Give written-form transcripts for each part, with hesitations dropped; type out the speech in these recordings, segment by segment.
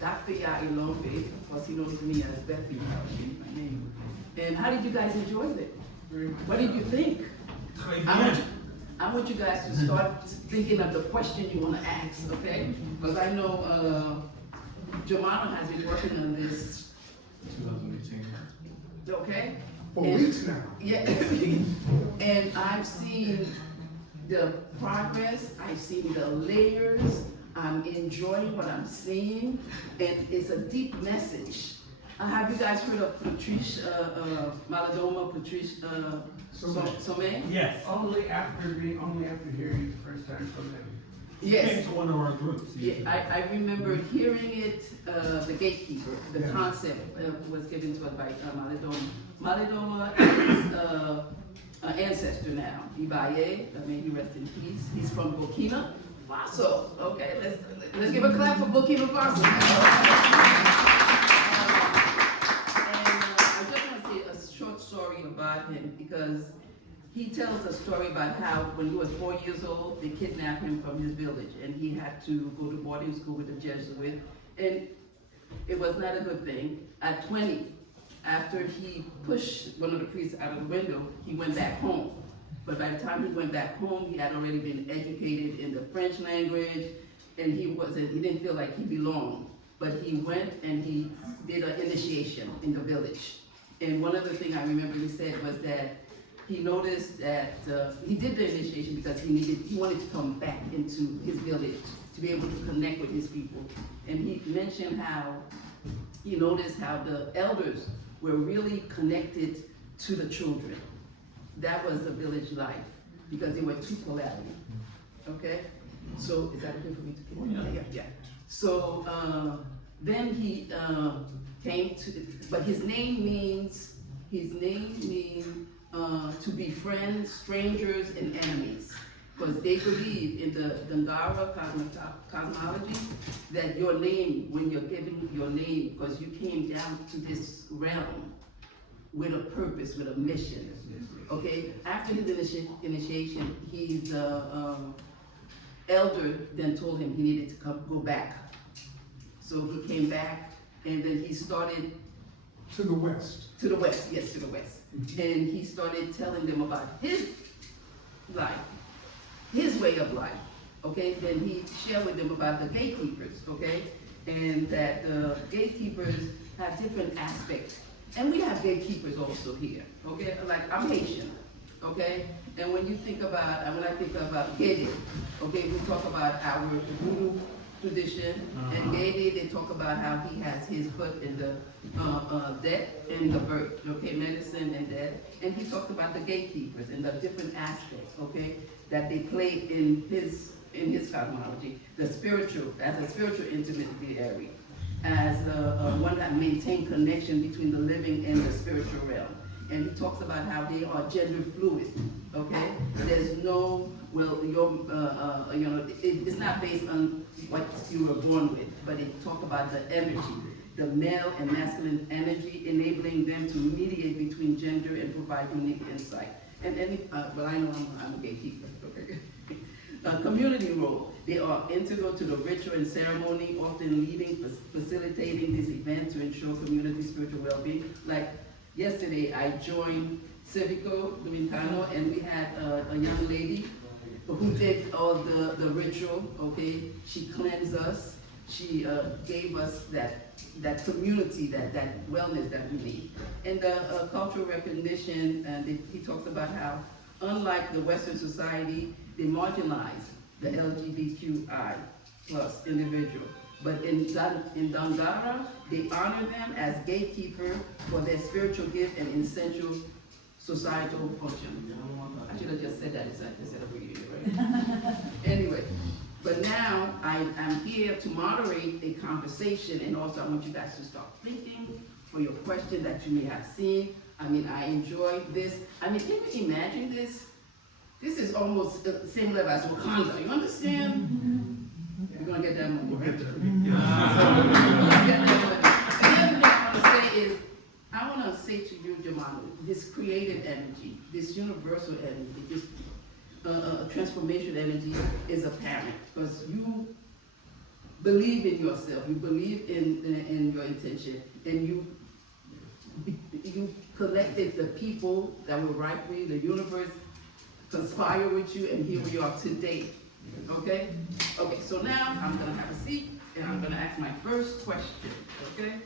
Dr. Yailombe. Of course, he knows me as Becky, my name. And how did you guys enjoy it? What did you think? I want you guys to start thinking of the question you want to ask, okay? Because I know Germono has been working on this. 2018. Okay? For weeks now. Yeah. And I've seen the progress, I've seen the layers, I'm enjoying what I'm seeing, and it's a deep message. Have you guys heard of Patrice Maladoma, Patrice Sommet? Yes. Only after hearing the first time from them. Yes. Came to one of our groups. Yeah, I remember hearing it, the Gatekeeper, the Yeah. concept was given to us by Maladoma. Maladoma is an ancestor now, Ibaye, may he rest in peace. He's from Burkina Faso. Okay, let's give a clap for Burkina Faso. I just want to say a short story about him because he tells a story about how when he was 4 years old, they kidnapped him from his village and he had to go to boarding school with the Jesuit. And it was not a good thing. At 20, after he pushed one of the priests out of the window, he went back home. But by the time he went back home, he had already been educated in the French language and he didn't feel like he belonged. But he went and he did an initiation in the village. And one of the things I remember he said was that he noticed that he did the initiation because he wanted to come back into his village to be able to connect with his people. And he mentioned how he noticed how the elders were really connected to the children. That was the village life because they were two polarity. Okay? So is that okay for me to keep? Yeah. So then he came to, but his name means to befriend strangers and enemies. Because they believe in the Dangara cosmology that your name, when you're given your name, because you came down to this realm with a purpose, with a mission. Okay? After his initiation, his elder then told him he needed to go back. So he came back, and then he started To the west. to the west, yes, to the west. And he started telling them about his life, his way of life, okay? Then he shared with them about the gatekeepers, okay? And that the gatekeepers have different aspects. And we have gatekeepers also here, okay? Like, I'm Haitian, okay? And when you think about, and when I think about Gede, okay, we talk about our voodoo tradition, and Gede, they talk about how he has his foot in the death and the birth, okay, medicine and death. And he talked about the gatekeepers and the different aspects, okay, that they play in his cosmology, the spiritual, as a spiritual intermediary, as one that maintains connection between the living and the spiritual realm. And he talks about how they are gender fluid, okay? There's no, well, it's not based on what you were born with, but it talks about the energy, the male and masculine energy, enabling them to mediate between gender and provide unique insight. And well, I know I'm a gatekeeper. Community role. They are integral to the ritual and ceremony, often leading, facilitating this event to ensure community spiritual well-being. Like yesterday, I joined Civico Dominicano, and we had a young lady who did all the ritual, okay? She cleansed us. She gave us that community, that wellness that we need. And the cultural recognition, and he talks about how, unlike the Western society, they marginalize the LGBTQI plus individual. But in Dangara, they honor them as gatekeeper for their spiritual gift and essential societal function. I should have just said that instead of reading it, right? Anyway, but now I'm here to moderate a conversation, and also I want you guys to start thinking for your question that you may have seen. I mean, I enjoyed this. I mean, can you imagine this? This is almost the same level as Wakanda, you understand? We're gonna get that money, right? The other thing I want to say is, I want to say to you, Germono, this creative energy, this universal energy, this transformation energy is apparent, because believe in yourself, you believe in your intention, and you collected the people that were right for you, the universe conspire with you, and here we are today. Okay? Okay, so now I'm gonna have a seat and I'm gonna ask my first question, okay?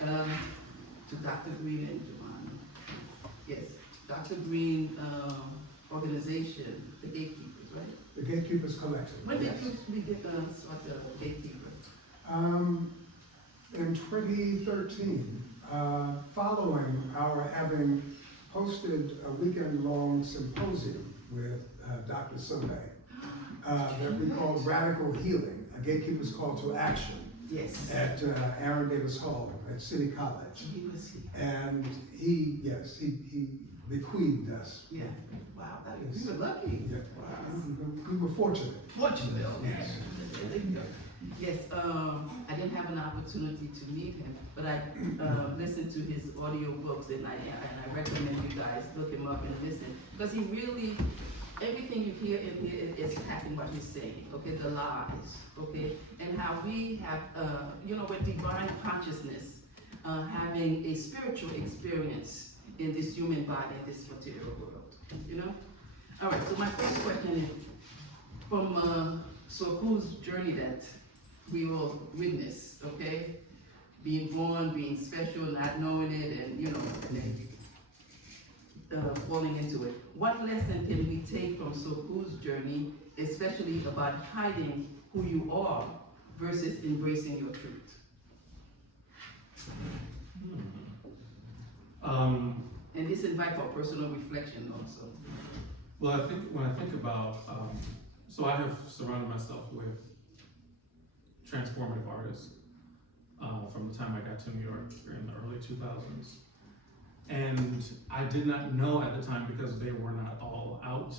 To Dr. Green and Germono. Yes, Dr. Green, organization, the Gatekeepers, right? The Gatekeepers Collective. When did yes. you start the Gatekeeper? In 2013, following our having hosted a weekend-long symposium with Dr. Toussaint, that we called Radical Healing, a Gatekeeper's Call to Action, Yes. at Aaron Davis Hall at City College. He was here. And he bequeathed us. Yeah. Wow, you were lucky. Yeah. Wow. We were fortunate. Fortunate. Yes. Yes, I didn't have an opportunity to meet him, but I listened to his audio books, and I recommend you guys look him up and listen, because he really, everything you hear in here is packing what he's saying, okay, the lies, okay, and how we have, with divine consciousness, having a spiritual experience in this human body, in this material world, you know? All right, so my first question is, from Soku's journey that we all witnessed, okay? Being born, being special, not knowing it, and and then falling into it. What lesson can we take from Soku's journey, especially about hiding who you are versus embracing your truth? And this invite for personal reflection also. Well, I think when I think about, so I have surrounded myself with transformative artists from the time I got to New York in the early 2000s. And I did not know at the time, because they were not all out,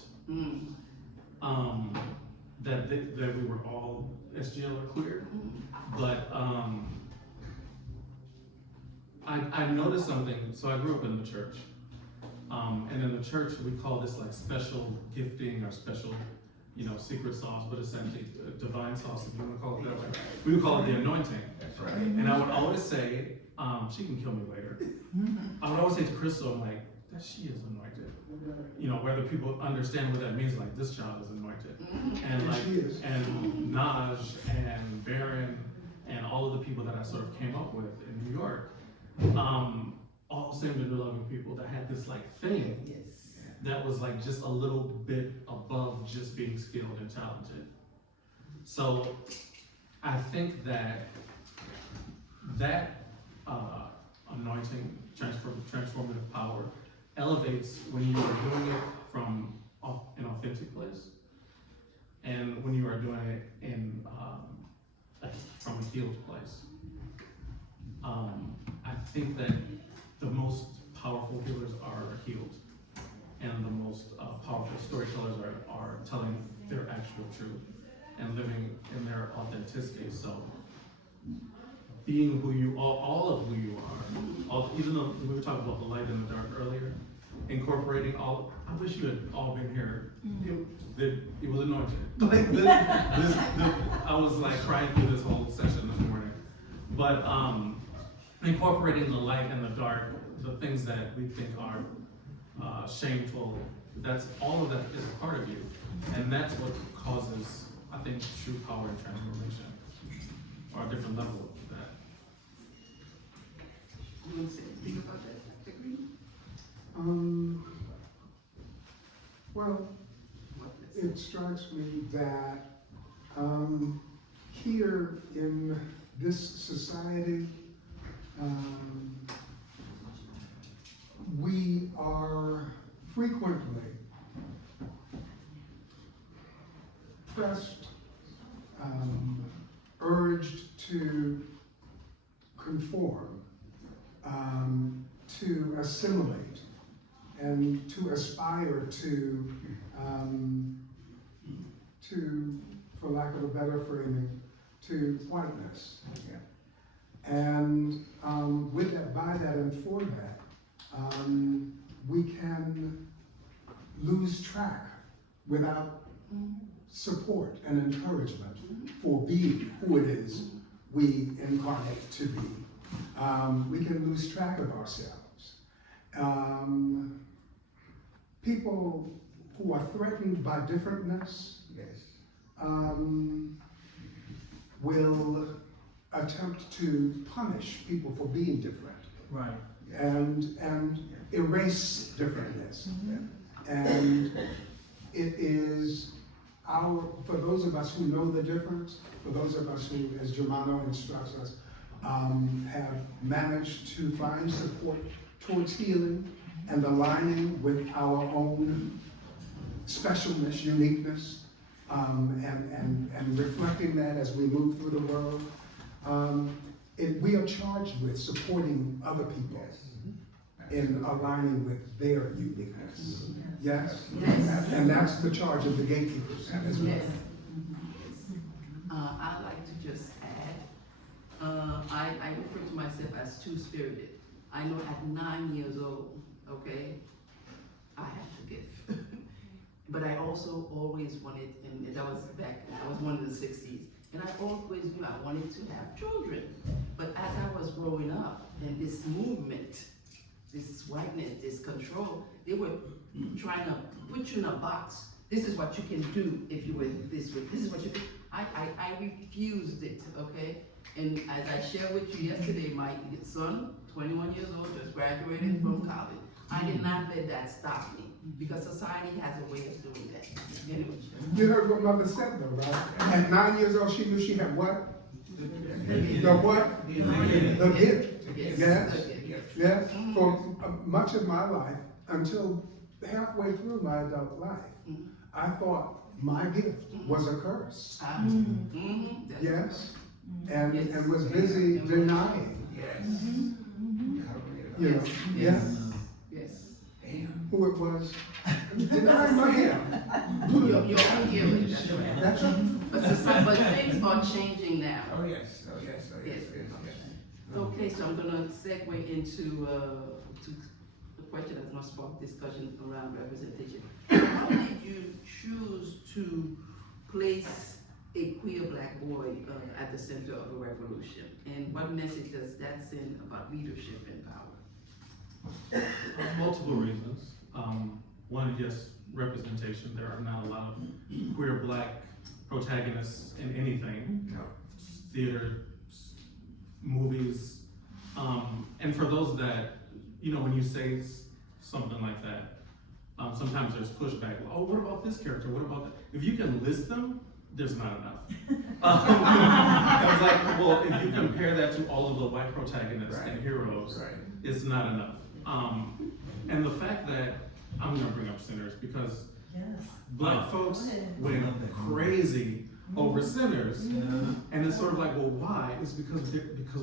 that we were all SGL or queer. But I noticed something. So I grew up in the church. And in the church, we call this like special gifting or special, secret sauce, but essentially divine sauce, if you want to call it that way. We would call it the anointing. That's right. And I would always say, she can kill me later. I would always say to Crystal, I'm like, that she is anointed. Whether people understand what that means, like this child is anointed. And like, She is. and Naj and Baron and all of the people that I sort of came up with in New York, all same gender loving people that had this like thing that was like just a little bit above just being skilled and talented. So I think that anointing, transformative power elevates when you are doing it from an authentic place, and when you are doing it in from a healed place. I think that the most powerful healers are healed, and the most powerful storytellers are telling their actual truth and living in their authenticity. So being who you are, all of who you are, even though we were talking about the light and the dark earlier, incorporating all, I wish you had all been here. It was anointed. Like I was like crying through this whole session this morning. But incorporating the light and the dark, the things that we think are shameful, that's all of that is a part of you. And that's what causes, I think, true power and transformation, or a different level of that. You want to say anything about that, Dr. Green? Well, it strikes me that here in this society, we are frequently pressed, urged to conform, to assimilate, and to aspire to, for lack of a better framing, to whiteness. And with that, by that, and for that, we can lose track without support and encouragement for being who it is we incarnate to be. We can lose track of ourselves. People who are threatened by differentness will attempt to punish people for being different. Right. And erase differentness. And it is for those of us who know the difference, for those of us who, as Germono instructs us, have managed to find support towards healing and aligning with our own specialness, uniqueness, and reflecting that as we move through the world. We are charged with supporting other people in aligning with their uniqueness. Yes? Yes. And that's the charge of the gatekeepers as well. Yes. I'd like to just add, I refer to myself as two-spirited. I know at 9 years old, okay, I had to give. But I also always wanted, and that was back, I was one of the 60s, and I always knew I wanted to have children. But as I was growing up, and this movement, this whiteness, this control, they were trying to put you in a box. This is what you can do if you were this way. This is what you do. I refused it, okay? And as I shared with you yesterday, my son, 21 years old, just graduated from college. I did not let that stop me, because society has a way of doing that. Anyway. You heard what Mother said though, right? At 9 years old, she knew she had what? The what? The gift. Yes. Yes. For much of my life, until halfway through my adult life, I thought my gift was a curse. Yes. And was busy denying. You know, yes. Who it was. Denying my gift. Your own healing, that's right. That's right. But things are changing now. Oh, yes. Yes. Okay, so I'm gonna segue into to the question that's gonna spark discussion around representation. How did you choose to place a queer black boy at the center of the revolution? And what message does that send about leadership and power? Multiple reasons. One, yes, representation. There are not a lot of queer black protagonists in anything. No. Theater, movies. And for those that, when you say something like that, sometimes there's pushback. Oh, what about this character? What about that? If you can list them, there's not enough. I was like, well, if you compare that to all of the white protagonists and heroes, it's not enough. And the fact that, I'm gonna bring up Sinners because black folks went crazy over Sinners. And it's sort of like, well, why? It's because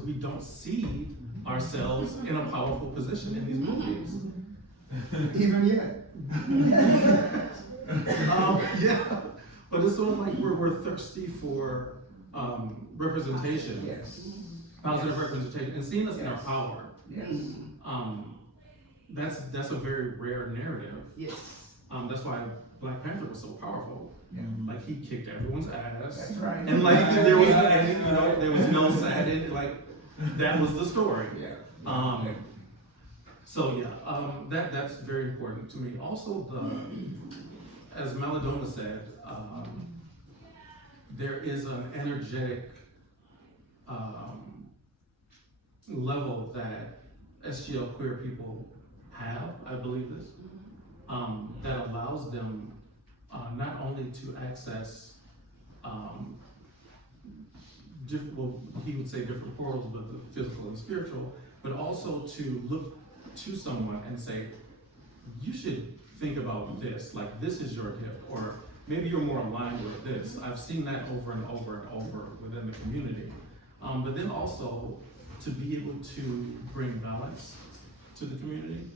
we don't see ourselves in a powerful position in these movies. Even yet. Yeah. But it's sort of like we're thirsty for representation. Yes. Positive representation. And seeing us in our power. Yes. That's a very rare narrative. Yes. That's why Black Panther was so powerful. Yeah. Like he kicked everyone's ass. That's right. And like there was no sad, like that was the story. Yeah. So yeah, that's very important to me. Also, as Maladona said, there is an energetic level that SGL queer people have, I believe this, that allows them not only to access, he would say different portals, but the physical and spiritual, but also to look to someone and say, you should think about this, like this is your gift, or maybe you're more aligned with this. I've seen that over and over and over within the community. But then also to be able to bring balance to the community.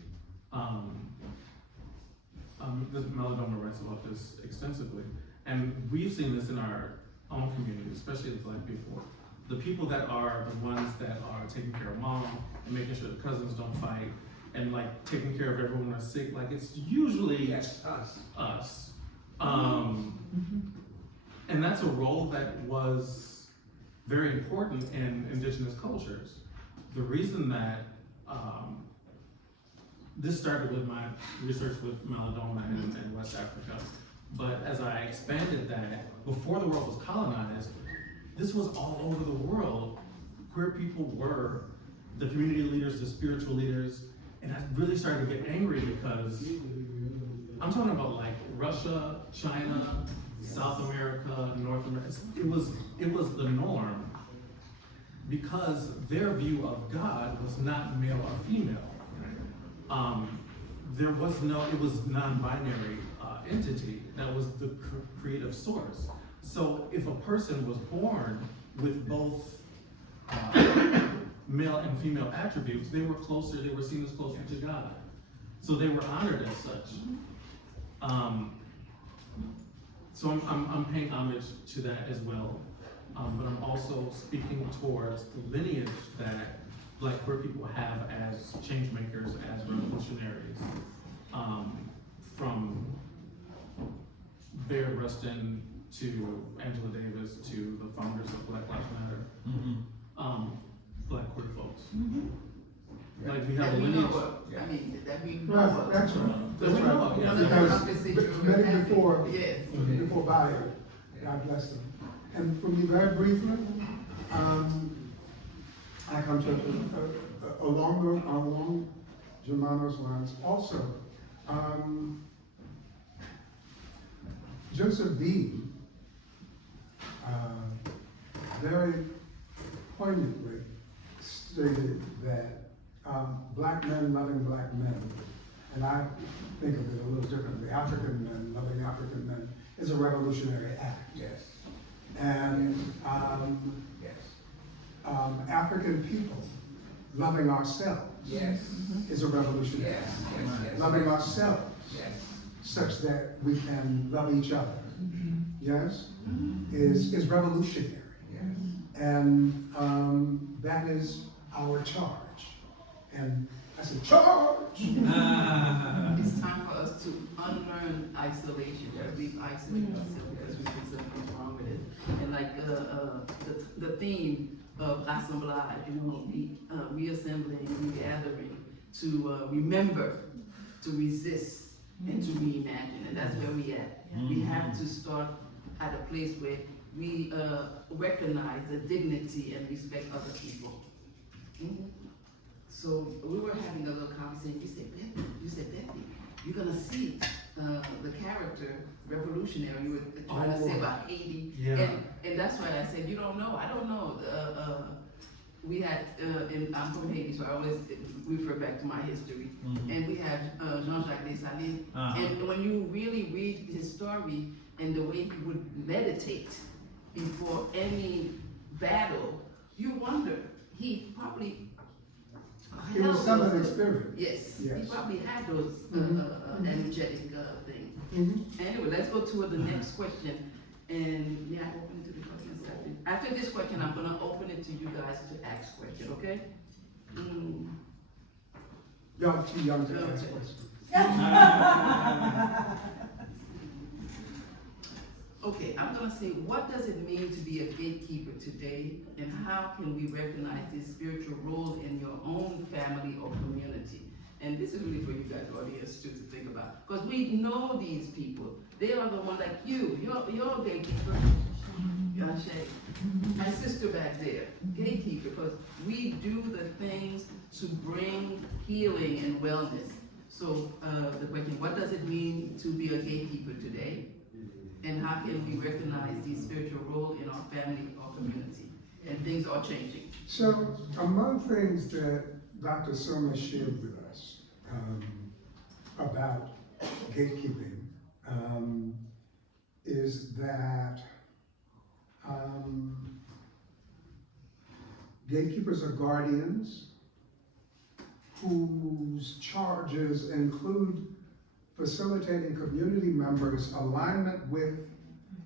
This Maladona writes about this extensively, and we've seen this in our own community, especially the Black people. The people that are the ones that are taking care of mom and making sure the cousins don't fight, and like taking care of everyone that's sick, like it's usually us. And that's a role that was very important in indigenous cultures. The reason that this started with my research with Maladoma in West Africa, but as I expanded that, before the world was colonized, this was all over the world. Queer people were the community leaders, the spiritual leaders, and I really started to get angry because I'm talking about like Russia, China, South America, North America. It was the norm because their view of God was not male or female. It was non-binary entity that was the creative source. So if a person was born with both male and female attributes, they were seen as closer to God. So they were honored as such. So I'm paying homage to that as well. But I'm also speaking towards the lineage that Black queer people have as change makers, as revolutionaries. From Bayard Rustin to Angela Davis to the founders of Black Lives Matter, Black queer folks. Like we have a lineage. That we know Right, of. that's right. That we know of, yeah. Because many before, Yes. before Bayard, God bless them. And for me, very briefly, I come to along Germono's lines also. Joseph B. Very poignantly stated that Black men loving Black men, and I think of it a little differently, African men loving African men is a revolutionary act. Yes. And African people loving ourselves Yes. is a revolutionary Yes. act. Yes. Loving ourselves Yes. such that we can love each other, yes, is revolutionary. Yes. And that is our charge. And I said, charge! It's time for us to unlearn isolation, because we've isolated ourselves because we think something's wrong with it. And like the theme of Rasanblaj, reassembling, regathering, to remember, to resist, and to reimagine, and that's where we at. We have to start at a place where we recognize the dignity and respect other people. So we were having a little conversation. You said, Bethany, you're gonna see the character revolutionary. You were trying to say about Haiti, Yeah. and that's why I said you don't know. I don't know. We had, I'm from Haiti, so I always refer back to my history. And we had Jean-Jacques Dessalines. And when you really read his story and the way he would meditate before any battle, you wonder, he probably It was summoned spirit. Yes, Yes. he probably had those energetic things. Anyway, let's go to the next question. And may I open it to the questions after this question? I'm gonna open it to you guys to ask questions, okay? Y'all too young to ask questions. Okay, I'm gonna say, what does it mean to be a gatekeeper today, and how can we recognize this spiritual role in your own family or community? And this is really for you guys, audience, too, to think about, because we know these people. They are the one like you. You're a gatekeeper. Yashay. My sister back there, gatekeeper, because we do the things to bring healing and wellness. So the question, what does it mean to be a gatekeeper today? And how can we recognize the spiritual role in our family or community? And things are changing. So among things that Dr. Soma shared with us about gatekeeping is that gatekeepers are guardians whose charges include facilitating community members' alignment with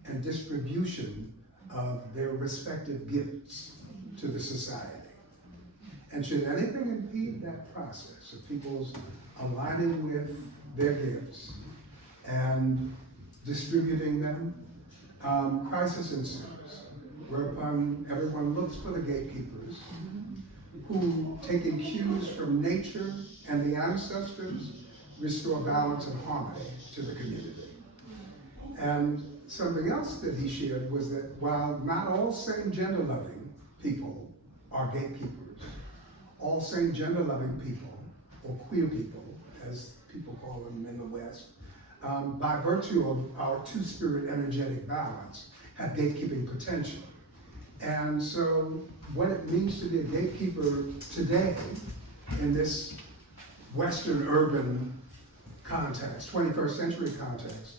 and distribution of their respective gifts to the society. And should anything impede that process of people's aligning with their gifts and distributing them, crisis ensues, whereupon everyone looks for the gatekeepers, who, taking cues from nature and the ancestors, restore balance and harmony to the community. And something else that he shared was that while not all same gender loving people are gatekeepers, all same gender loving people, or queer people, as people call them in the West, by virtue of our two-spirit energetic balance, have gatekeeping potential. And so what it means to be a gatekeeper today in this Western urban context, 21st century context,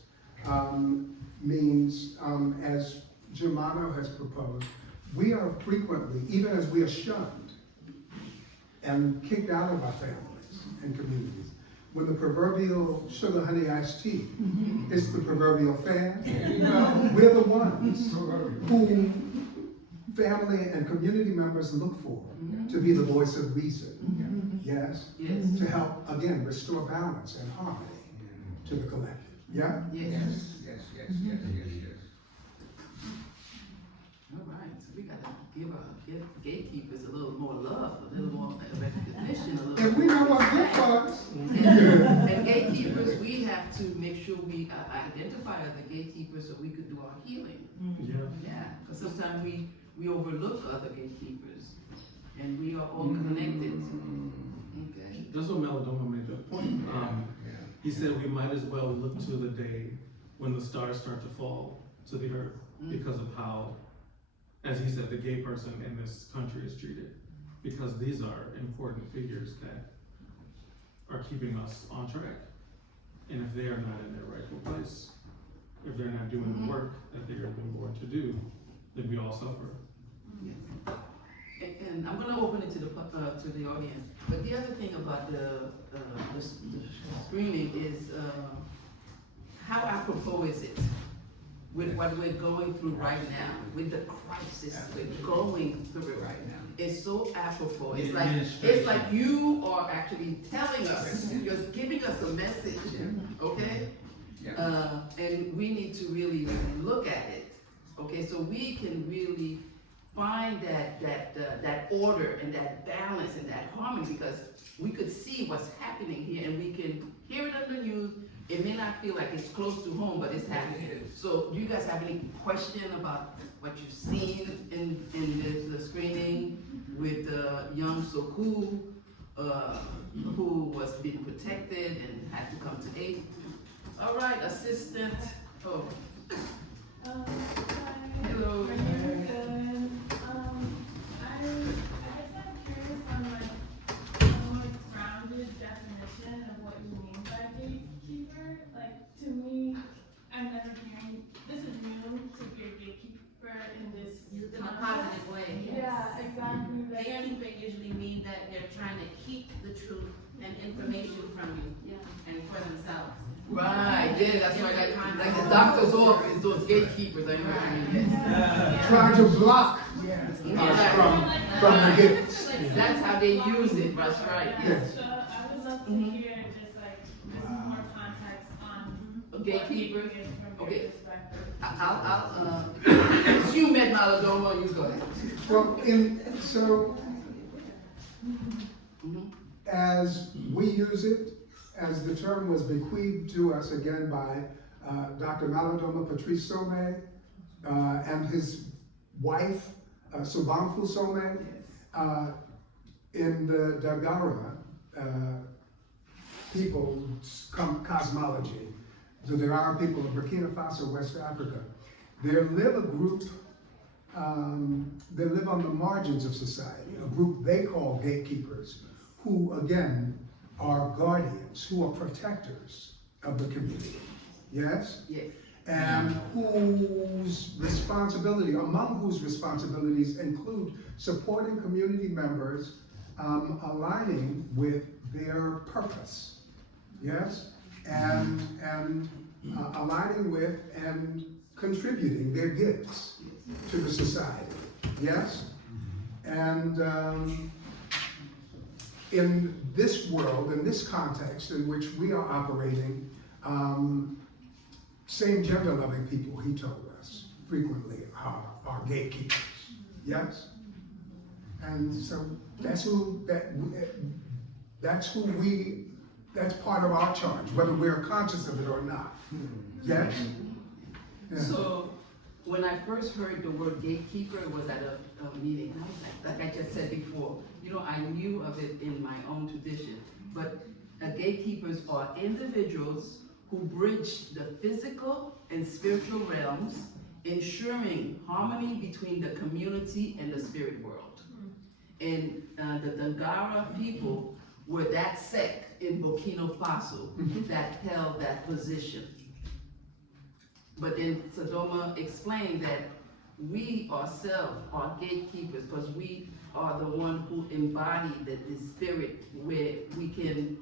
means, as Germono has proposed, we are frequently, even as we are shunned and kicked out of our families and communities, when the proverbial sugar honey iced tea is the proverbial fan, we're the ones who family and community members look for to be the voice of reason, yes? Yes. To help, again, restore balance and harmony to the collective, yeah? Yes. Yes. All right, so we gotta give gatekeepers a little more love, a little more recognition, a little. And we know what good for us. And gatekeepers, we have to make sure we identify other gatekeepers so we could do our healing. Yeah. Yeah, because sometimes we overlook other gatekeepers, and we are all connected. Okay. That's what Melodoma made that point. He said we might as well look to the day when the stars start to fall to the earth because of how, as he said, the gay person in this country is treated. Because these are important figures that are keeping us on track. And if they are not in their rightful place, if they're not doing the work that they are being born to do, then we all suffer. Yes. And I'm going to open it to the audience. But the other thing about the screening is how apropos is it with what we're going through right now, with the crisis we're going through right now? It's so apropos. It's like you are actually telling us, you're giving us a message, okay? And we need to really look at it, okay? So we can really find that order and that balance and that harmony, because we could see what's happening here and we can hear it on the news. It may not feel like it's close to home, but it's happening. So do you guys have any question about what you've seen in the screening with young Soku, who was being protected and had to come to aid? All right, assistant. Oh. Hello. I guess I'm curious on a more grounded definition of what you mean by gatekeeper. Like, to me, I'm never hearing, this is new to be a gatekeeper in this. Used in a positive way. Yeah, exactly. Like, Gatekeeping usually means that they're trying to keep the truth and information from you and for themselves. Right, yeah, that's right. Like the doctor's office, those gatekeepers, I know what you mean. Trying to block us from the gates. That's how they use it, that's right. Yes. So I would love to hear just like, this is more context on Gatekeepers? what gatekeeping is from Okay. your perspective. Since you met Malodoma, you go ahead. Well, as we use it, as the term was bequeathed to us again by Dr. Malodoma Patrice Somé and his wife, Sobonfu Somé, in the Dagara people cosmology, the Dagara people of Burkina Faso, West Africa, there live a group, they live on the margins of society, a group they call gatekeepers, who again are guardians, who are protectors of the community, yes? Yes. And whose responsibility, among whose responsibilities include supporting community members, aligning with their purpose, yes? And aligning with and contributing their gifts to the society, yes? And in this world, in this context in which we are operating, same gender loving people, he told us, frequently are gatekeepers. Yes? And so that's that's part of our charge, whether we're conscious of it or not. Yes? Yeah. So, when I first heard the word gatekeeper, it was at a meeting. I was like I just said before, I knew of it in my own tradition, but gatekeepers are individuals who bridge the physical and spiritual realms, ensuring harmony between the community and the spirit world. And the Dangara people were that sect in Burkina Faso that held that position. But then Sodoma explained that we ourselves are gatekeepers because we are the one who embody the spirit where we can,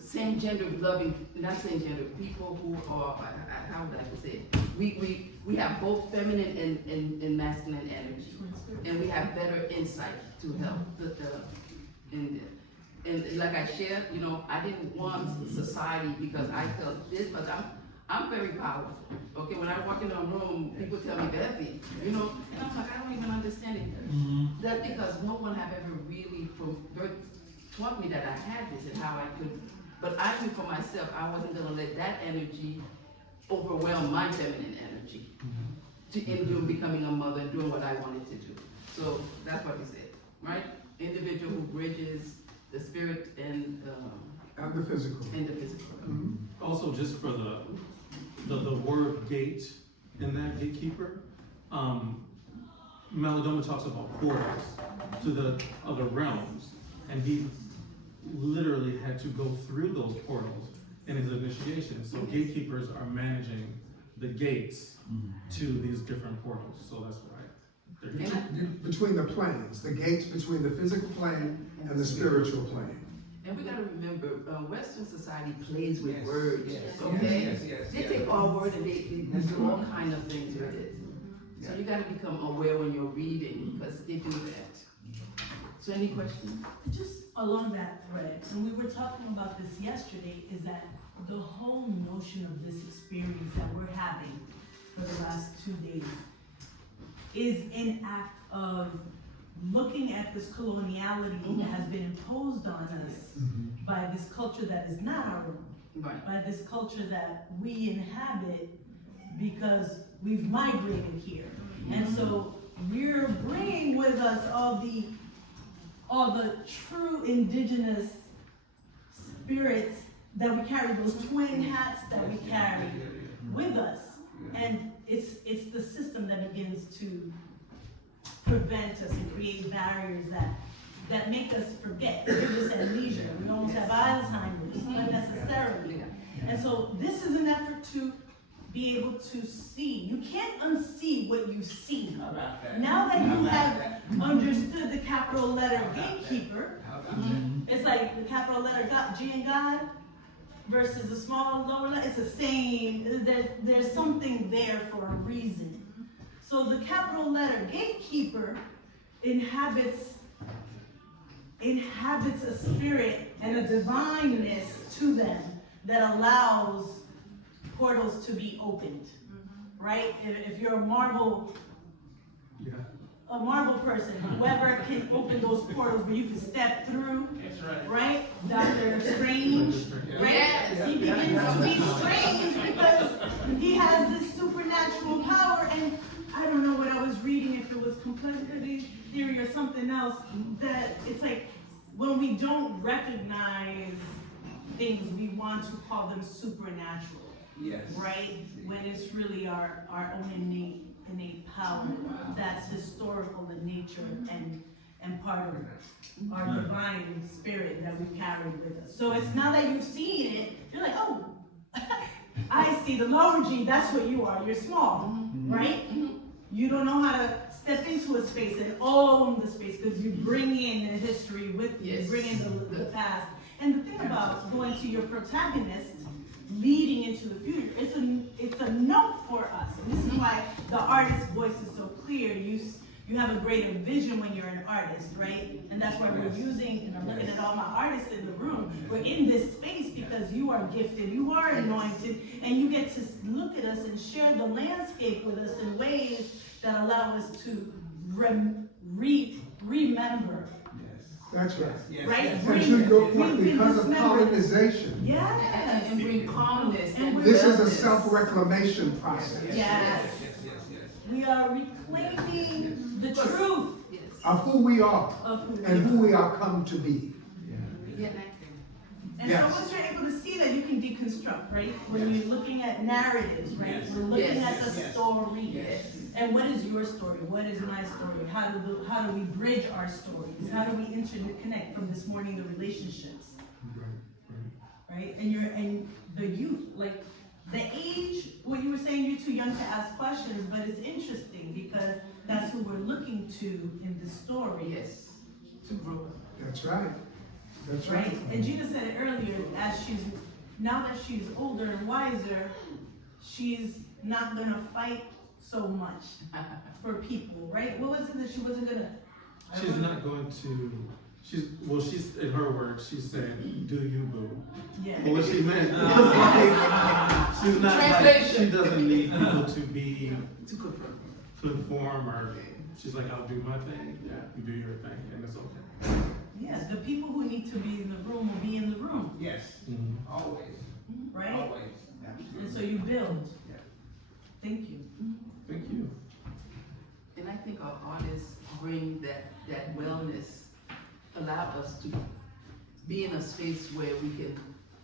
same gender loving, not same gender, people who are, how would I say it? We have both feminine and masculine energy. And we have better insight to help and like I shared, I didn't want society because I felt this, but I'm very powerful. Okay, when I walk in a room, people tell me Becky, and I'm like, I don't even understand it. That's because no one have ever really taught me that I had this and how I could. But I knew for myself, I wasn't gonna let that energy overwhelm my feminine energy in becoming a mother and doing what I wanted to do. So that's what he said, right? Individual who bridges the spirit and the physical. And the physical. Also, just for the word gate in that gatekeeper, Malidoma talks about portals to the other realms, and he literally had to go through those portals in his initiation. So gatekeepers are managing the gates to these different portals. So that's why they're between the planes, the gates between the physical plane and the spiritual plane. And we gotta remember, Western society plays with words, okay? They take our word and they do all kind of things with it. So you gotta become aware when you're reading, because they do that. So any questions? Just along that thread, and we were talking about this yesterday, is that the whole notion of this experience that we're having for the last 2 days is an act of looking at this coloniality that has been imposed on us by this culture that is not our own, by this culture that we inhabit because we've migrated here. And so we're bringing with us all the true indigenous spirits that we carry, those twin hats that we carry with us. And it's the system that begins to prevent us and create barriers that make us forget. We give us amnesia. We almost have Alzheimer's unnecessarily. And so this is an effort to be able to see. You can't unsee what you see. Now that you have understood the capital letter gatekeeper, it's like the capital letter God, G and God, versus the small lower letter. It's the same. There's something there for a reason. So the capital letter gatekeeper inhabits a spirit and a divineness to them that allows portals to be opened, right? If you're a Marvel person, whoever can open those portals where you can step through, right? Doctor Strange, right? Yes. He begins to be strange because he has this supernatural power, and I don't know what I was reading, if it was complexity theory or something else, that it's like when we don't recognize things, we want to call them supernatural. Yes. Right? When it's really our own innate power that's historical in nature and part of our divine spirit that we carry with us. So it's now that you've seen it, you're like, oh, I see the lower G, that's what you are. You're small, right? You don't know how to step into a space and own the space because you bring in the history with you, you bring in the past. And the thing about going to your protagonist leading into the future, it's a note for us. And this is why the artist's voice is so clear. You you have a greater vision when you're an artist, right? And that's why we're using, and I'm looking at all my artists in the room, we're in this space because you are gifted, you are anointed, and you get to look at us and share the landscape with us in ways that allow us to remember. That's right. Right? And to go, Bring because of this memory. colonization, Yes. And bring calmness and this is a wellness. self-reclamation process Yes. We are reclaiming the truth Yes. of who we are of who we and are. who we are come to be. And Yes. so once you're able to see that, you can deconstruct, right? When you're looking at narratives, right? Yes. We're looking Yes. at the Yes. story. Yes. And what is your story? What is my story? How do we bridge our stories? How do we interconnect from this morning the relationships? Right? And the youth, like the age, what you were saying, you're too young to ask questions, but it's interesting because that's who we're looking to in this story Yes. to grow up. That's right. That's Right? right. And Gina said it earlier, now that she's older and wiser, she's not gonna fight so much for people, right? What was it that she wasn't gonna? She's not going to, she's, in her words, she's saying, do you boo? Yeah. But what she meant, like, she's not like, Translation. she doesn't need people to be, To confirm. conform, or, she's like, I'll do my thing, you do your thing, and it's okay. Yeah, the people who need to be in the room will be in the room, Yes, Mhm. always, right? always, And absolutely. so you build. Yeah. Thank you. Thank you. And I think our artists bring that wellness, allow us to be in a space where we can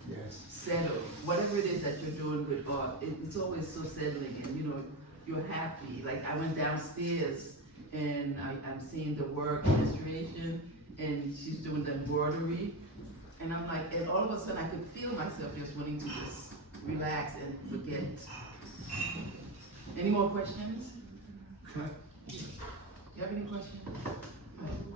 Yes. settle. Whatever it is that you're doing with art, it's always so settling and, you're happy. Like I went downstairs and I'm seeing the work illustration and she's doing the embroidery. And I'm like, and all of a sudden I could feel myself just wanting to just relax and forget. Any more questions? Can I, Do you have any questions?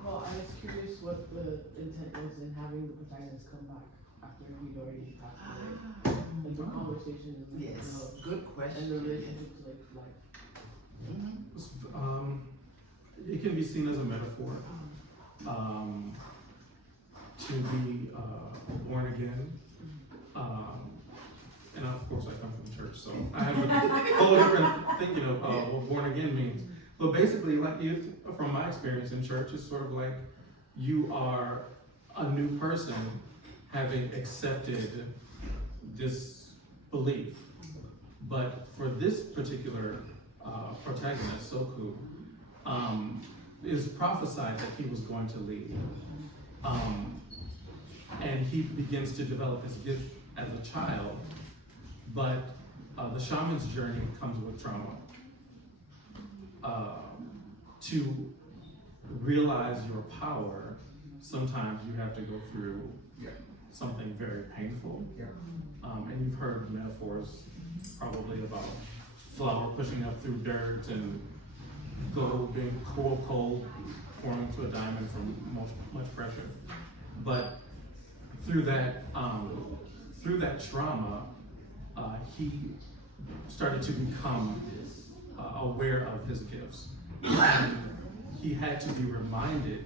Well, I was curious what the intent was in having the protagonist come back after he'd already passed away. Like the conversation and Yes, good and the question. relationship to like life. Mhm. it can be seen as a metaphor, to be, born again. And of course I come from the church, so I have a whole different thinking of, what born again means. But basically, like from my experience in church, it's sort of like you are a new person having accepted this belief. But for this particular protagonist, Soku, is prophesied that he was going to lead. And he begins to develop his gift as a child, but the shaman's journey comes with trauma. To realize your power, sometimes you have to go through something very painful. And you've heard metaphors probably about flour pushing up through dirt and gold being cold, forming to a diamond from much pressure. But through that trauma, he started to become aware of his gifts. And he had to be reminded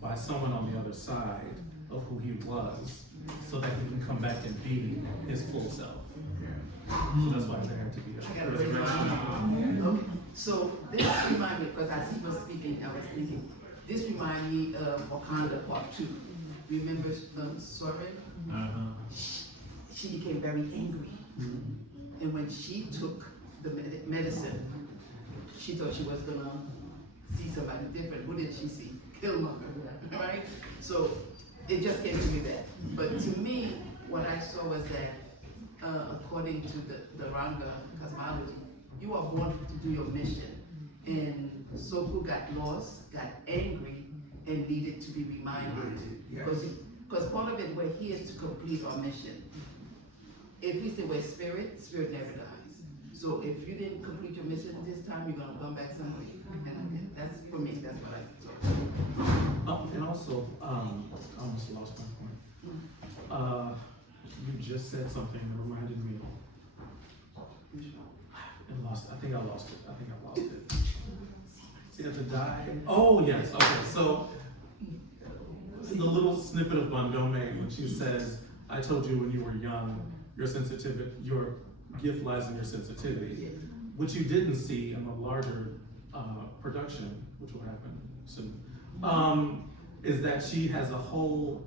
by someone on the other side of who he was, so that he can come back and be his full self. So that's why there had to be I a gotta break it resurrection. down. Okay, so this remind me, because as he was speaking, I was thinking, this remind me of Wakanda Part 2. Remember Soren? She became very angry. And when she took the medicine, she thought she was gonna see somebody different. Who did she see? Killmonger, right? So it just came to me that. But to me, what I saw was that according to the Ranga cosmology, you are born to do your mission. And Soku got lost, got angry, and needed to be reminded. Because part of it, we're here to complete our mission. If we say we're spirit never dies. So if you didn't complete your mission this time, you're gonna come back somewhere. And that's, for me, that's what I saw. And also, I almost lost my point. You just said something that reminded me, and I think I lost it. She had to die. Oh, yes, okay, so the little snippet of Bondome when she says, I told you when you were young, your gift lies in your sensitivity. What you didn't see in the larger production, which will happen soon, is that she has a whole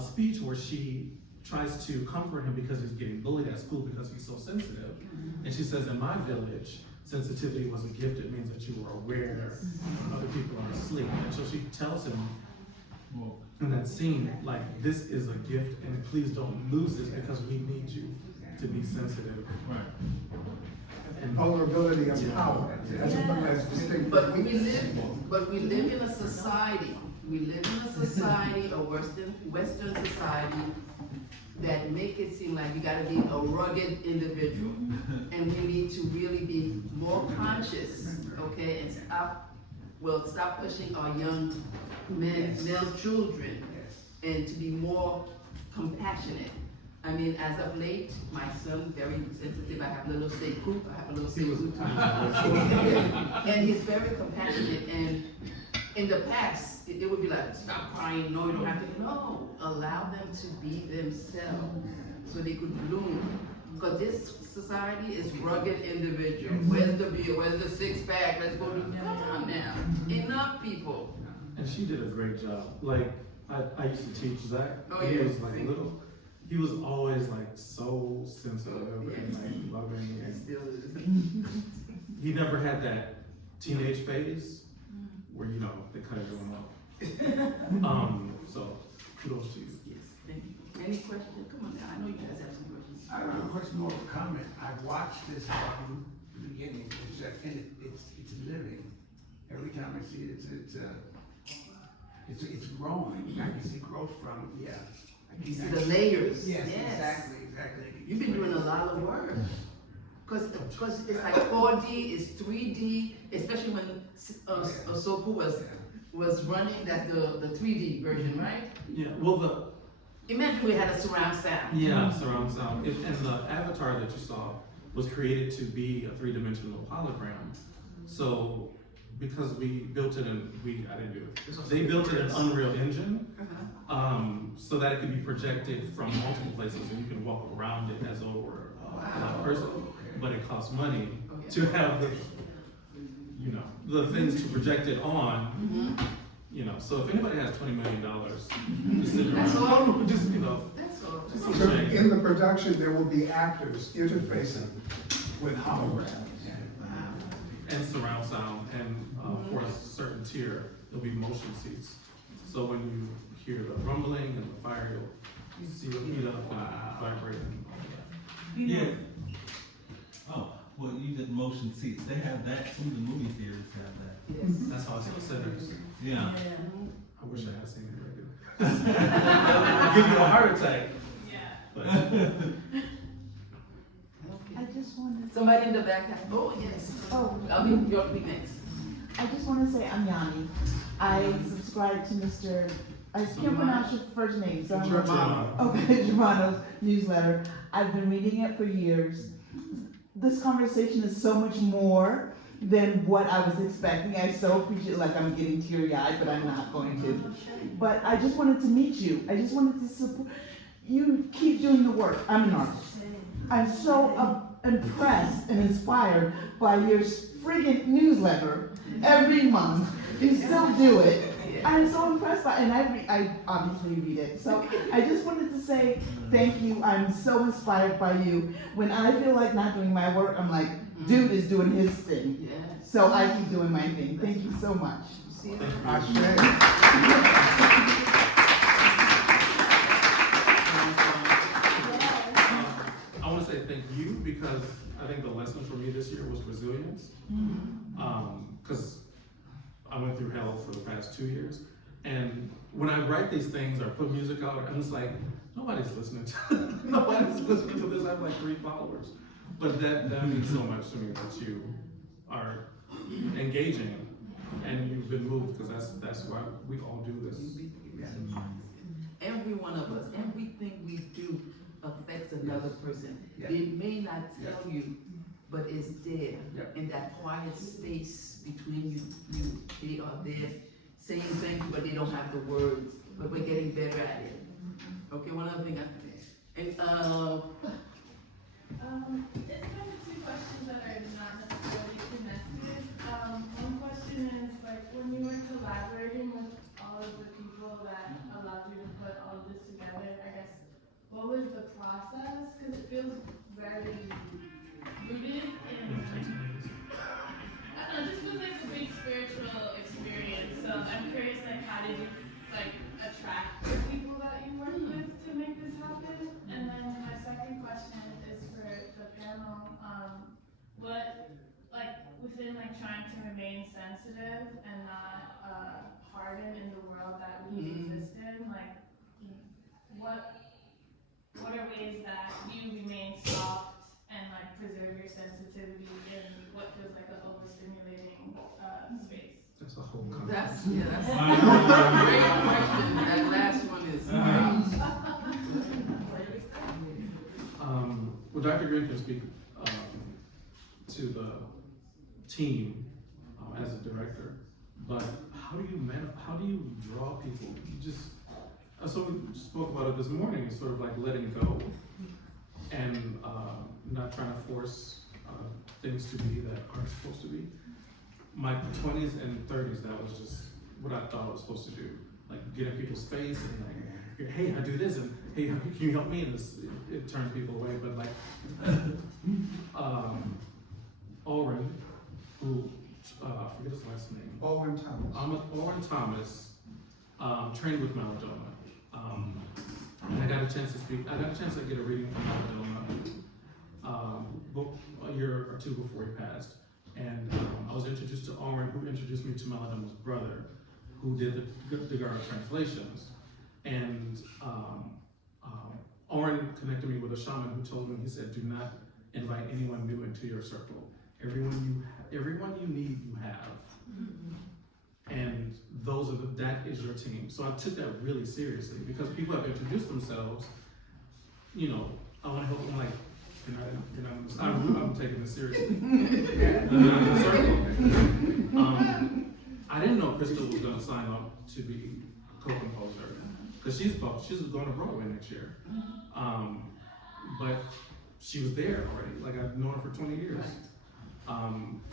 speech where she tries to comfort him because he's getting bullied at school because he's so sensitive. And she says, in my village, sensitivity was a gift. It means that you were aware when other people are asleep. And so she tells him in that scene, like, this is a gift and please don't lose this because we need you to be sensitive. Right. And vulnerability and power, as distinct. But we live in a society, a Western society that make it seem like you gotta be a rugged individual. And we need to really be more conscious, okay, and stop pushing our young men, male children, and to be more compassionate. I mean, as of late, my son, very sensitive, I have a little state group, and he's very compassionate, and in the past, it would be like, stop crying, no, you don't have to, no, allow them to be themselves, so they could bloom. Because this society is rugged individual. Where's the beer, where's the six pack, let's go to, come on now, enough people. And she did a great job. Like, I used to teach Zach. Oh, he yeah. was like little. He was always like so sensitive and like loving, and Still is. he never had that teenage phase where, you know, they cut everyone off. So kudos to you. Yes, thank you. Any questions? Come on now, I know you guys have some questions. I don't have a question, more of a comment. I've watched this from the beginning, and it's living. Every time I see it, it's growing. I can see growth from it, yeah. You see the layers. Yes, exactly. You've been doing a lot of work. Cause it's like 4D, it's 3D, especially when Osoku was running that the 3D version, right? Yeah, well Imagine we had a surround sound. surround sound. And the avatar that you saw was created to be a 3-dimensional hologram. So because we built it I didn't do it. They built it in Unreal Engine, so that it could be projected from multiple places and you can walk around it as though it were a person. But it costs money to have the things to project it on. You know, so if anybody has $20 million, just sit That's all. around, That's all. So in the production, there will be actors interfacing with holograms. and surround sound, and for a certain tier, there'll be motion seats. So when you hear the rumbling and the fire, you'll see it heat up and vibrate and all that. You know, Yeah. Oh, well, you did motion seats. They have that too. The movie theaters have that. Yes. That's how I saw Sinners. Yeah. I wish I had seen it regular. Give you a heart attack. Yeah. But I just wanted, Somebody in the back, oh, yes. I'll be, you'll be next. I just want to say I'm Yanni. I subscribe to Mr. I can't pronounce your first name, so I'm Germono. Okay, Germono's newsletter. I've been reading it for years. This conversation is so much more than what I was expecting. I so appreciate, like I'm getting teary-eyed, but I'm not going to. But I just wanted to meet you. I just wanted to support. You keep doing the work. I'm an artist. I'm so impressed and inspired by your friggin' newsletter every month. You still do it. I'm so impressed by it, and I obviously read it. So I just wanted to say thank you. I'm so inspired by you. When I feel like not doing my work, I'm like, dude is doing his thing. Yes. So I keep doing my thing. Thank you so much. See you. I want to say thank you because I think the lesson for me this year was resilience. Because I went through hell for the past 2 years. And when I write these things or put music out, I'm just like, nobody's listening to nobody's listening to this. I have like 3 followers. But that means so much to me that you are engaging and you've been moved because that's why we all do this. Every one of us, everything we do affects another person. Yeah. They may not tell you but it's there. Yep. In that quiet space between you, they are there saying thank you, but they don't have the words, but we're getting better at it. Okay, one other thing after that. And, It's kind of two questions that are not necessarily connected. One question is, like, when you were collaborating with all of the people that allowed you to put all of this together, I guess, what was the process? Because it feels very rooted in, I don't know, it just feels like a big spiritual experience. So I'm curious, like, how did you, like, attract the people that you work with to make this happen? And then my second question is for the panel, what, like, within, like, trying to remain sensitive and not, harden in the world that we exist in, like, what are ways that you remain soft and, like, preserve your sensitivity in what feels like an overstimulating, space? That's a whole conversation. that's a great question. That last one is Well, Dr. Green can speak to the team as a director, but how do you draw people? You just, so we spoke about it this morning. It's sort of like letting go and not trying to force things to be that aren't supposed to be. My 20s and 30s, that was just what I thought I was supposed to do. Like get in people's face and like, hey, I do this, and hey, can you help me? And it turns people away. But like, Oren, who I forget his last name. Owen Thomas. Oren Thomas trained with Meladoma. And I got a chance to speak. I got a chance to get a reading from Meladoma a year or two before he passed. And I was introduced to Oren, who introduced me to Meladoma's brother, who did the Garner translations. And Oren connected me with a shaman who told me, he said, do not invite anyone new into your circle. Everyone you need, you have. And that is your team. So I took that really seriously because people have introduced themselves, you know, I want to help them, like, I'm taking this seriously. I didn't know Crystal was gonna sign up to be co-composer, because she's going to Broadway next year. But she was there already, like I've known her for 20 years.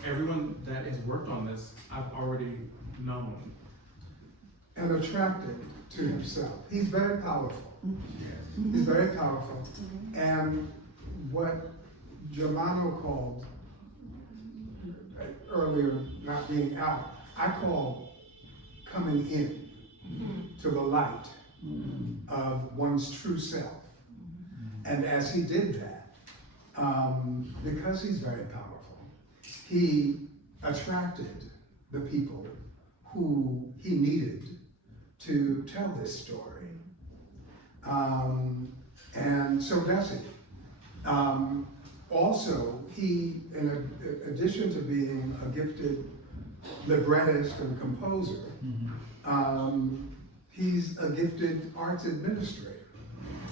Everyone that has worked on this, I've already known. And attracted to himself. He's very powerful. He's very powerful. And what Germono called earlier not being out, I call coming in to the light of one's true self. And as he did that, because he's very powerful, he attracted the people who he needed to tell this story. And so does he. Also, he, in addition to being a gifted librettist and composer, he's a gifted arts administrator.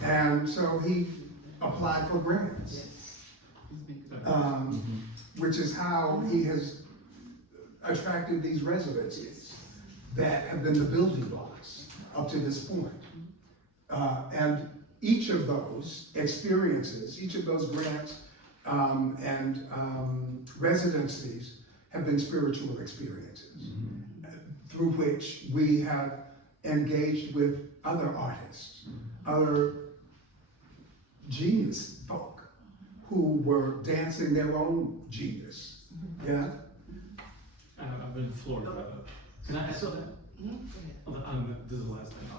And so he applied for grants, which is how he has attracted these residencies that have been the building blocks up to this point. And each of those experiences, each of those grants and residencies have been spiritual experiences through which we have engaged with other artists, other genius folk who were dancing their own genius. Yeah? I've been floored by that. Can I add to that? This is the last thing.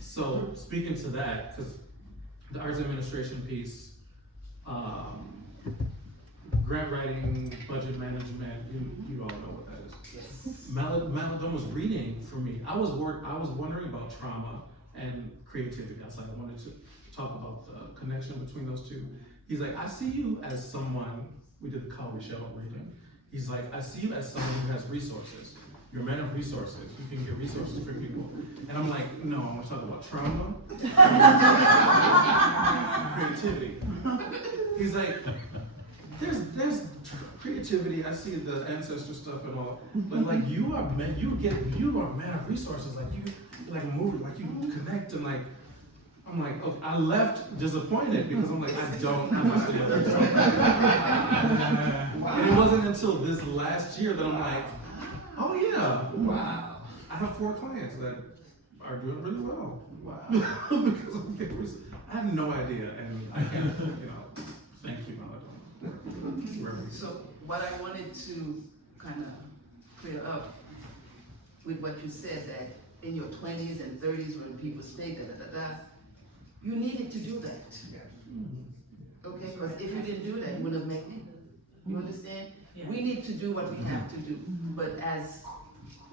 So speaking to that, because the arts administration piece, grant writing, budget management, you all know what that is. Yes. Maladoma's reading for me, I was wondering about trauma and creativity. I was like, I wanted to talk about the connection between those two. He's like, I see you as someone, we did the Kali Shell reading. He's like, I see you as someone who has resources. You're a man of resources. You can get resources for people. And I'm like, no, I want to talk about trauma, creativity. He's like, there's creativity. I see the ancestor stuff and all, but like you are man of resources. Like you like move, like you connect and like. I'm like, okay, I left disappointed because I'm like, I don't understand. And it wasn't until this last year that I'm like, oh yeah, Wow. I have 4 clients that are doing really well. Wow. Because I had no idea, and I can't, thank you, Mama. So what I wanted to kind of clear up with what you said, that in your 20s and 30s when people stay you needed to do that. Yes. Okay, because if you didn't do that, you wouldn't have made it. You understand? Yeah. We need to do what we have to do, but as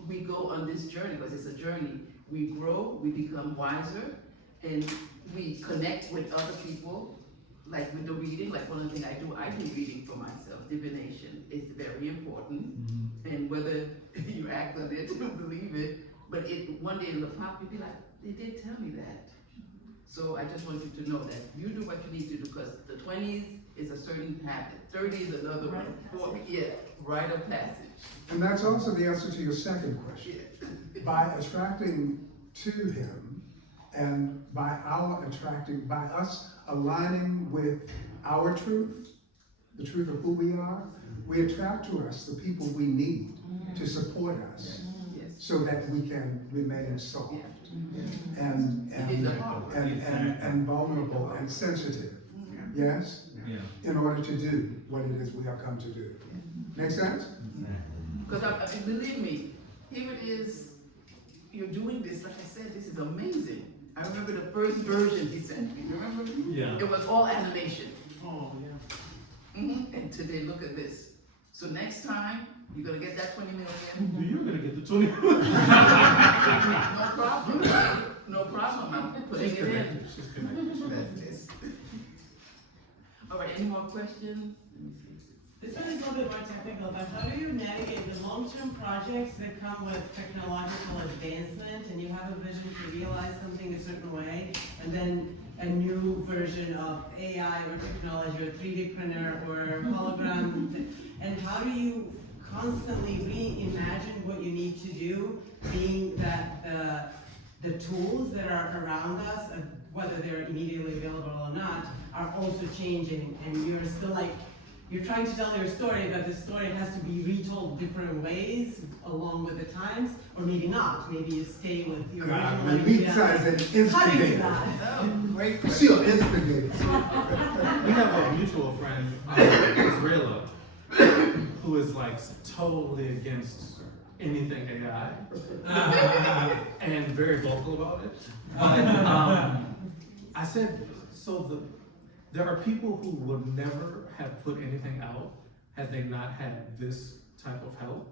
we go on this journey, because it's a journey, we grow, we become wiser, and we connect with other people, like with the reading. Like one of the things I do reading for myself. Divination is very important, and whether you act on it or believe it, but one day it'll pop, you'll be like, they did tell me that. So I just want you to know that you do what you need to do, because the 20s is a certain habit, 30 is another one, 40, rite of passage. And that's also the answer to your second question. By attracting to him, and by us aligning with our truth, the truth of who we are, we attract to us the people we need to support us, so that we can remain soft and vulnerable and sensitive. Yes? Yeah. In order to do what it is we have come to do. Make sense? Because believe me, here it is, you're doing this, like I said, this is amazing. I remember the first version he sent me, remember? Yeah. It was all animation. Oh, yeah. And today, look at this. So next time, you're gonna get that 20 million. You're gonna get the 20. No problem. No problem. I'm putting it in. She's connected. That's this. All right, any more questions? This one is a little bit more technical, but how do you navigate the long-term projects that come with technological advancement, and you have a vision to realize something a certain way, and then a new version of AI or technology or 3D printer or hologram, and how do you constantly reimagine what you need to do, being that the tools that are around us, whether they're immediately available or not, are also changing, and you're still like, you're trying to tell your story, but the story has to be retold different ways along with the times, or maybe not. Maybe you stay with your original idea. Lisa is an How do you do instigator. that? Oh, great question. She'll instigate. We have a mutual friend, Israela, who is like totally against anything AI, and very vocal about it. But I said, there are people who would never have put anything out had they not had this type of help.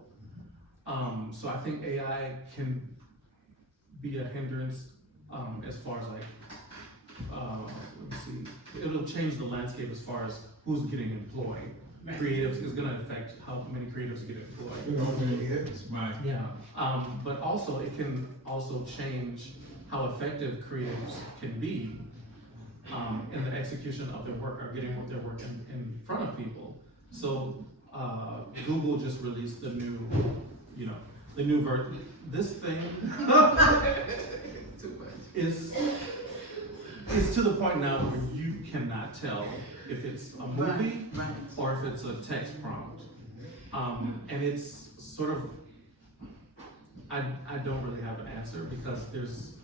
So I think AI can be a hindrance as far as like, let me see, it'll change the landscape as far as who's getting employed. Creatives is gonna affect how many creatives get employed. It already is. Right. Yeah, but also it can also change how effective creatives can be in the execution of their work, or getting their work in front of people. So Google just released the new, the new version. This thing is to the point now where you cannot tell if it's a movie or if it's a text prompt. And it's sort of, I don't really have an answer, because there's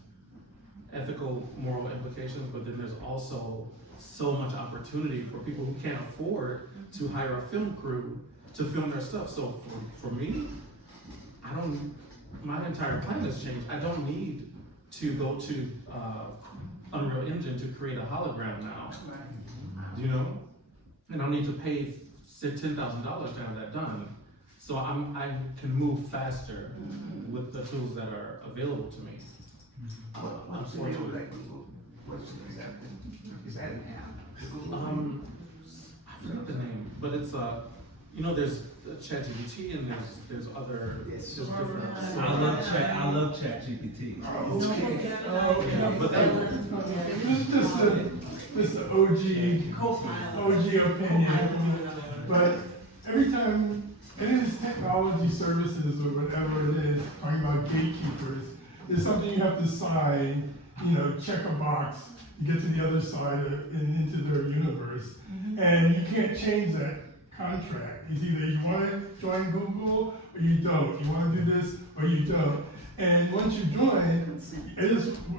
ethical, moral implications, but then there's also so much opportunity for people who can't afford to hire a film crew to film their stuff. So for me, my entire plan has changed. I don't need to go to Unreal Engine to create a hologram now, and I don't need to pay $10,000 to have that done. So I can move faster with the tools that are available to me. What's the name of that Google? Is that an app? I forgot the name, but it's there's ChatGPT and there's other. Yes. There's different. I love ChatGPT. But Mr. OG opinion. But every time, any of these technology services or whatever it is, talking about gatekeepers, there's something you have to sign, check a box, you get to the other side and into their universe. And you can't change that contract. It's either you want to join Google or you don't. You want to do this or you don't. And once you join,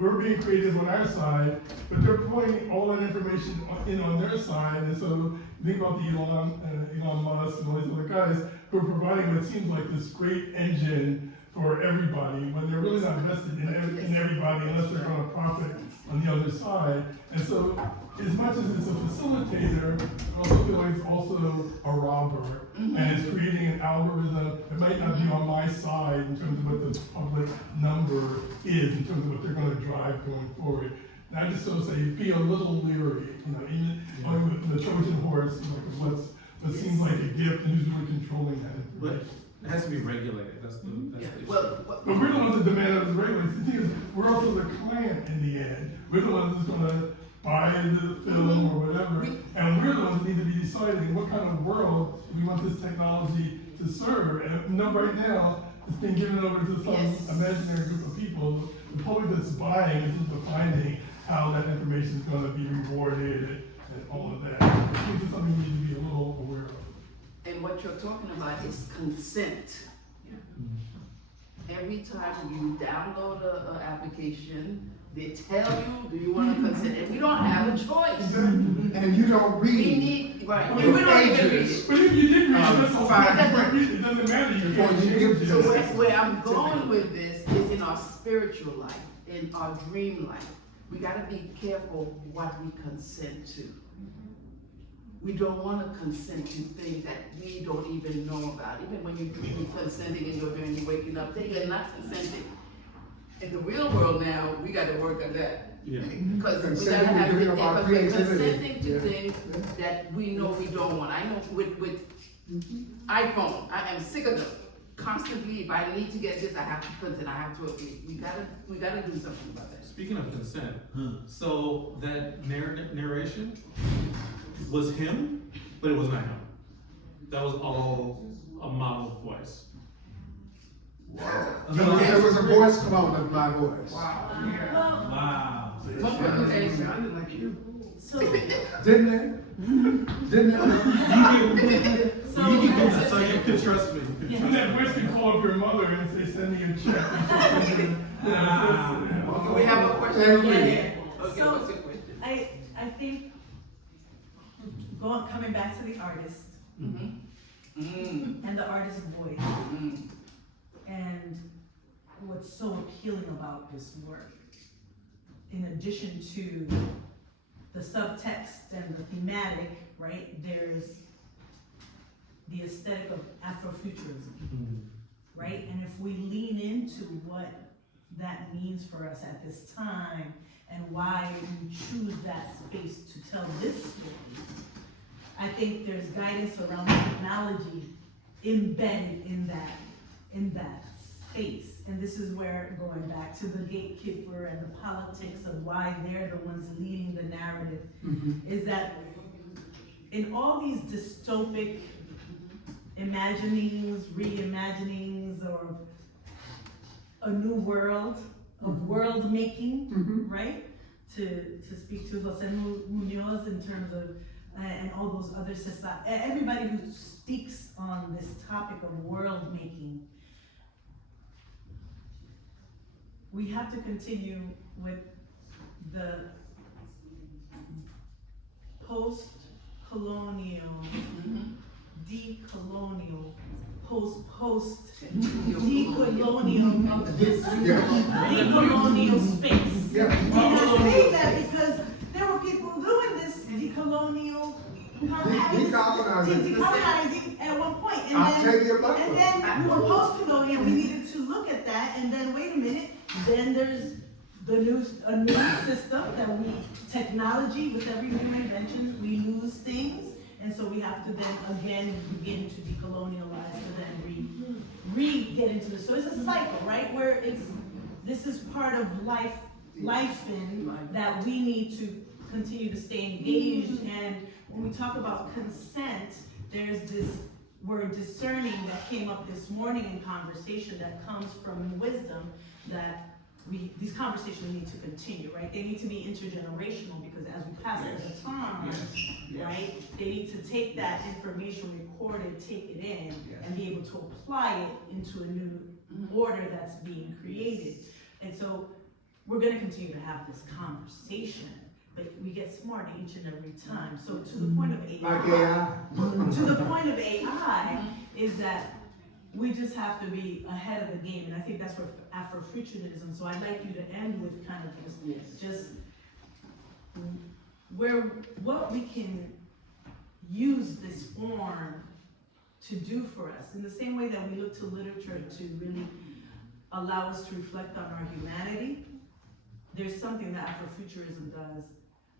we're being creative on our side, but they're putting all that information in on their side. And so think about the Elon Musk and all these other guys who are providing what seems like this great engine for everybody, when they're really not invested in everybody unless they're going to profit on the other side. And so, as much as it's a facilitator, I also feel like it's also a robber, and it's creating an algorithm that might not be on my side in terms of what the public number is, in terms of what they're going to drive going forward. And I just sort of say, be a little leery, even on the Trojan horse, what seems like a gift, and who's really controlling that information. It has to be regulated, that's the issue. But we're the ones that demand that it's regulated. The thing is, we're also the client in the end. We're the ones that's gonna buy the film or whatever, and we're the ones that need to be deciding what kind of world we want this technology to serve. And right now, it's been given over to some imaginary group of people. The public that's buying is just defining how that information is gonna be rewarded and all of that. I think it's something we need to be a little aware of. And what you're talking about is consent. Every time you download an application, they tell you, do you want to consent? And we don't have a choice. And you don't read. We need, right, and we don't even read it. But if you did read it, that's all fine. It doesn't matter. You can't change it. So where I'm going with this is in our spiritual life, in our dream life. We gotta be careful what we consent to. We don't want to consent to things that we don't even know about. Even when you're consenting in your dream, you're waking up, you're not consenting. In the real world now, we got to work on that. Yeah. Because we gotta have to, because we're consenting to things that we know we don't want. I know with iPhone, I am sick of them. Constantly, if I need to get this, I have to consent, I have to agree. We gotta do something about that. Speaking of consent, so that narration was him, but it was not him. That was all a modeled voice. There was a voice come out of my voice. Wow. Okay. Sounded like you. So, Didn't they? Didn't they? So you can trust me. And that voice can call up your mother and say, send me a check. Do we have a question? Thank you. Okay, So, what's the question? I think, coming back to the artist and the artist's voice, and what's so appealing about this work, in addition to the subtext and the thematic, right, there's the aesthetic of Afrofuturism, right? And if we lean into what that means for us at this time and why we choose that space to tell this story, I think there's guidance around technology embedded in that space. And this is where, going back to the gatekeeper and the politics of why they're the ones leading the narrative, is that in all these dystopic imaginings, reimaginings, or a new world of world making, right? To speak to Jose Munoz in terms of, and all those other everybody who speaks on this topic of world making, we have to continue with the post-colonial, decolonial, decolonial, decolonial space. And I say that because there were people doing this decolonial, decolonizing at one point. And then we were post-colonial, we needed to look at that, and then wait a minute, then there's a new system that technology, with every new invention, we lose things. And so we have to then again begin to decolonialize to then get into this. So it's a cycle, right? Where this is part of life that we need to continue to stay engaged. And when we talk about consent, there's this word discerning that came up this morning in conversation that comes from wisdom that these conversations need to continue, right? They need to be intergenerational because as we pass the baton, right? They need to take that information recorded, take it in, and be able to apply it into a new order that's being created. And so we're gonna continue to have this conversation, but we get smarter each and every time. So to the point of AI, Like AI. to the point of AI is that we just have to be ahead of the game, and I think that's where Afrofuturism. So I'd like you to end with kind of this, just what we can use this form to do for us. In the same way that we look to literature to really allow us to reflect on our humanity, there's something that Afrofuturism does,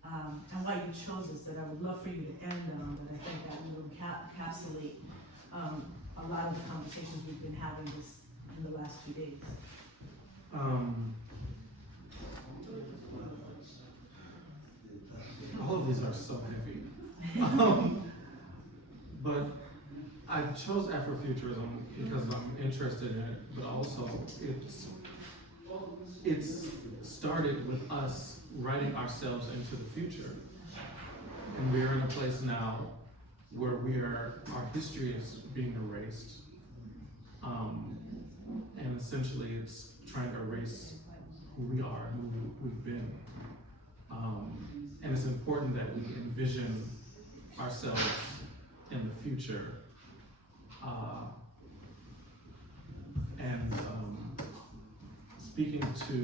and why you chose this that I would love for you to end on, that I think that will encapsulate a lot of the conversations we've been having in the last 2 days. All of these are so heavy. But I chose Afrofuturism because I'm interested in it, but also it's started with us writing ourselves into the future. And we're in a place now where our history is being erased. And essentially it's trying to erase who we are, who we've been. And it's important that we envision ourselves in the future. Speaking to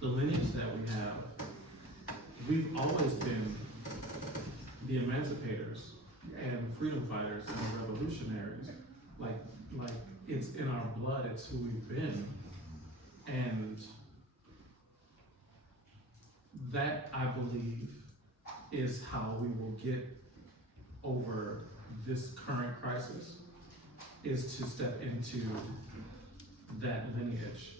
the lineage that we have, we've always been the emancipators and freedom fighters and revolutionaries. Like it's in our blood, it's who we've been. And that, I believe, is how we will get over this current crisis, is to step into that lineage.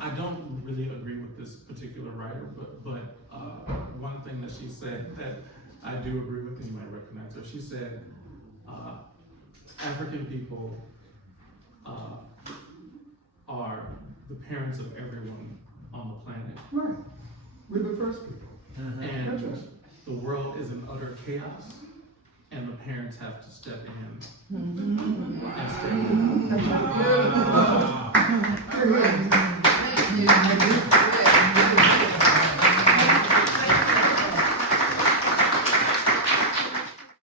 I don't really agree with this particular writer, but one thing that she said that I do agree with, and you might recognize her, she said, African people are the parents of everyone on the planet. Right. We're the first people. And the world is in utter chaos, and the parents have to step in and straighten it.